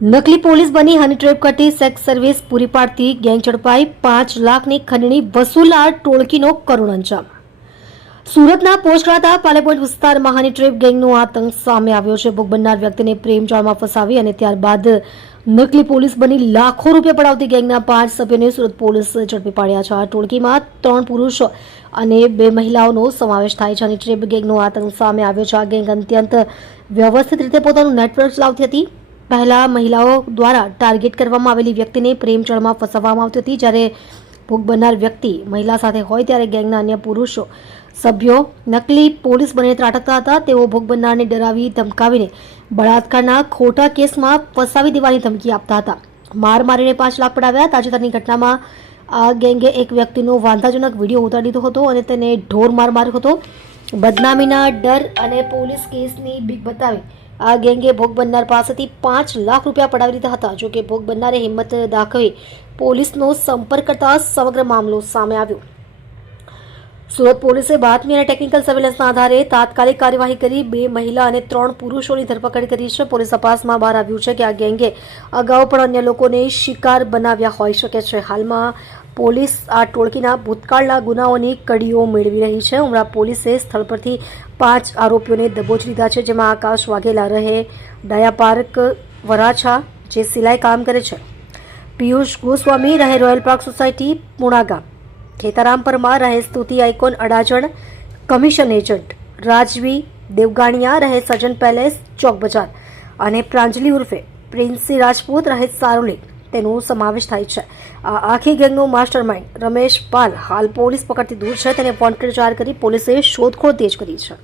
નકલી પોલીસ બની હની ટ્રેપ કરતી સેક્સ સર્વિસ પૂરી પાડતી ગેંગ ઝડપાઈ। 5 લાખની ખંડણી વસૂલાર ટોળકીનો કરુણ અંજામ। સુરતના પોસ્ટરાતા પાલેપોઈન્ટ વિસ્તારમાં હની ટ્રેપ ગેંગનો આતંક સામે આવ્યો છે। ભોગ બનનાર વ્યક્તિને પ્રેમ જાળમાં ફસાવી અને ત્યારબાદ નકલી પોલીસ બની લાખો રૂપિયા પડાવતી ગેંગના 5 સભ્યોને સુરત પોલીસે ઝડપી પાડ્યા છે। આ ટોળકીમાં 3 પુરુષો અને 2 મહિલાઓનો સમાવેશ થાય છે। હની ટ્રેપ ગેંગનો આતંક સામે આવ્યો છે। આ ગેંગ અત્યંત વ્યવસ્થિત રીતે પોતાનું નેટવર્ક ચલાવતી હતી। પહેલા મહિલાઓ દ્વારા ટાર્ગેટ કરવામાં આવેલી વ્યક્તિને પ્રેમ જળમાં ફસાવવામાં આવતી હતી। જ્યારે ભોગ બનનાર વ્યક્તિ મહિલા સાથે હોય ત્યારે ગેંગના અન્ય પુરુષો સભ્યો નકલી પોલીસ બનીને ત્રાટકતા હતા। તેઓ ભોગ બનનારને ડરાવી ધમકાવીને બળાત્કારના ખોટા કેસમાં ફસાવી દેવાની ધમકી આપતા હતા। માર મારીને 5 લાખ પડાવ્યા। તાજેતરની ઘટનામાં આ ગેંગે એક વ્યક્તિનો વાંધાજનક વિડીયો ઉતારી દીધો હતો અને તેને ઢોર માર માર્યો હતો। બદનામીના ડર અને પોલીસ કેસની બીક બતાવી આ ગેંગે ભોગ બનનાર પાસેથી 5 લાખ રૂપિયા પડાવી લીધા હતા। જો કે ભોગ બનનારે હિંમત દાખવી પોલીસનો સંપર્ક કરતા સમગ્ર મામલો સામે આવ્યો। સુરત પોલીસે બાતમી અને ટેકનિકલ સર્વેલન્સના આધારે તાત્કાલિક કાર્યવાહી કરી 2 મહિલા અને 3 પુરુષોની ધરપકડ કરી છે। પોલીસ તપાસમાં બહાર આવ્યું છે કે આ ગેંગે અગાઉ પણ અન્ય લોકોને શિકાર બનાવ્યા હોઈ શકે છે। હાલમાં પોલીસ આ ટોળકીના ભૂતકાળના ગુનાઓની કડીઓ મેળવી રહી છે। ઉમરા પોલીસે સ્થળ પરથી 5 આરોપીઓને દબોચી લીધા છે, જેમાં આકાશ વાઘેલા રહે ડાયા પાર્ક વરાછા જે સિલાઈ કામ કરે છે, પિયુષ ગોસ્વામી રહે royal park society Punagam, Khetaram Parmar રહે Stuti icon Adajan commission agent, રાજવી દેવગાણિયા રહે સજન પેલેસ ચોક બજાર અને પ્રાંજલી ઉર્ફે પ્રિન્સી રાજપૂત રહે સારોલી તેનો સમાવેશ થાય છે। આ આખી ગેંગનો માસ્ટર માઇન્ડ રમેશ પાલ હાલ પોલીસ પકડથી દૂર છે। તેને વોન્ટેડ જાહેર કરી પોલીસે શોધખોળ તેજ કરી છે।